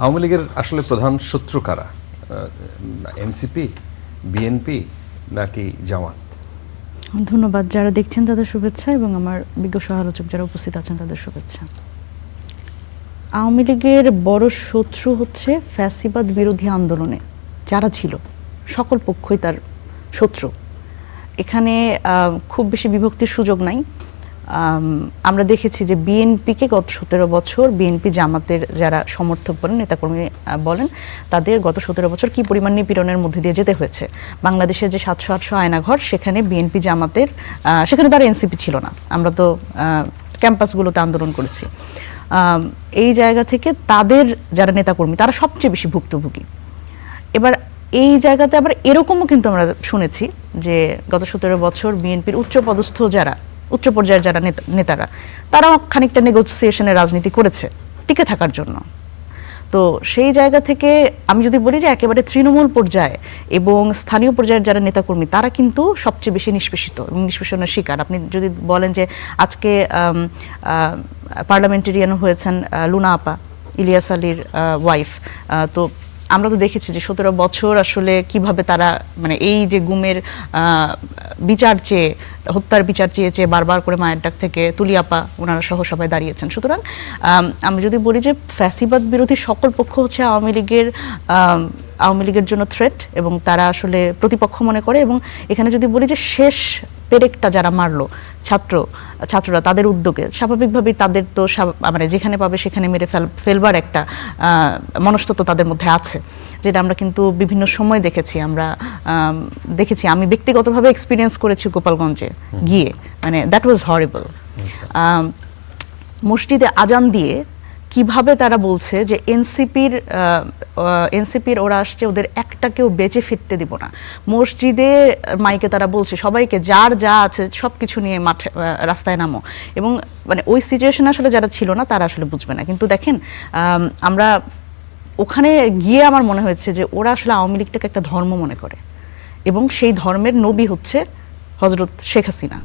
আওয়ামী লীগের আসলে প্রধান শত্রু কারা? এনসিপি, বিএনপি নাকি জামাত? ধন্যবাদ। যারা দেখছেন তাদের শুভেচ্ছা এবং আমার বিজ্ঞ সহালোচক যারা উপস্থিত আছেন তাদের শুভেচ্ছা। আওয়ামী লীগের বড় শত্রু হচ্ছে ফ্যাসিবাদ বিরোধী আন্দোলনে যারা ছিল, সকল পক্ষই তার শত্রু। এখানে খুব বেশি বিভক্তির সুযোগ নাই। আমরা দেখেছি যে বিএনপিকে গত 17 বছর বিএনপি জামাতের যারা সমর্থক বলেন, নেতাকর্মী বলেন, তাদের গত 17 বছর কি পরিমাণ নিপীড়নের মধ্যে দিয়ে যেতে হয়েছে। বাংলাদেশের যে 700-800 আয়নাঘর, সেখানে বিএনপি জামাতের, সেখানে তারা এনসিপি ছিল না, আমরা তো ক্যাম্পাসগুলোতে আন্দোলন করেছি। এই জায়গা থেকে তাদের যারা নেতাকর্মী তারা সবচেয়ে বেশি ভুক্তভোগী। এবার এই জায়গাতে আবার এরকমও কিন্তু আমরা শুনেছি যে গত 17 বছর বিএনপির উচ্চপদস্থ যারা, উচ্চ পর্যায়ের যারা নেতারা, তারাও খানিকটা নেগোসিয়েশনের রাজনীতি করেছে টিকে থাকার জন্য। তো সেই জায়গা থেকে আমি যদি বলি যে একেবারে তৃণমূল পর্যায়ে এবং স্থানীয় পর্যায়ের যারা নেতাকর্মী তারা কিন্তু সবচেয়ে বেশি নিষ্পেষিত এবং নিষ্পেষণের শিকার। আপনি যদি বলেন যে আজকে পার্লামেন্টেরিয়ান হয়েছেন লুনা আপা, ইলিয়াস আলীর ওয়াইফ, তো আমরা তো দেখেছি যে 17 বছর আসলে কিভাবে তারা মানে এই যে গুমের বিচার চেয়ে, হত্যার বিচার চেয়ে বারবার করে মায়ের ডাক থেকে তুলিয়াপা ওনারা সহ সবাই দাঁড়িয়েছেন। সুতরাং আমি যদি বলি যে ফ্যাসিবাদ বিরোধী সকল পক্ষ হচ্ছে আওয়ামী লীগের জন্য থ্রেট এবং তারা আসলে প্রতিপক্ষ মনে করে। এবং এখানে যদি বলি যে শেষ পেরেকটা যারা মারলো ছাত্ররা তাদের উদ্যোগে, স্বাভাবিকভাবেই তাদের তো মানে যেখানে পাবে সেখানে মেরে ফেলবার একটা মনস্তত্ত্ব তাদের মধ্যে আছে, যেটা আমরা কিন্তু বিভিন্ন সময় দেখেছি। আমি ব্যক্তিগতভাবে এক্সপিরিয়েন্স করেছি গোপালগঞ্জে গিয়ে, মানে দ্যাট ওয়াজ হরিবল। মসজিদে আজান দিয়ে কিভাবে তারা বলছে যে এনসিপির ওরা আসছে, ওদের একটাকেও বেঁচে ফিরতে দিব না। মসজিদে মাইকে তারা বলছে সবাইকে যার যা আছে সব কিছু নিয়ে মাঠে রাস্তায় নামো। এবং মানে ওই সিচুয়েশন আসলে যারা ছিল না তারা আসলে বুঝবে না। কিন্তু দেখেন, আমরা ওখানে গিয়ে আমার মনে হয়েছে যে ওরা আসলে আওয়ামী লীগটাকে একটা ধর্ম মনে করে এবং সেই ধর্মের নবী হচ্ছে হজরত শেখ হাসিনা।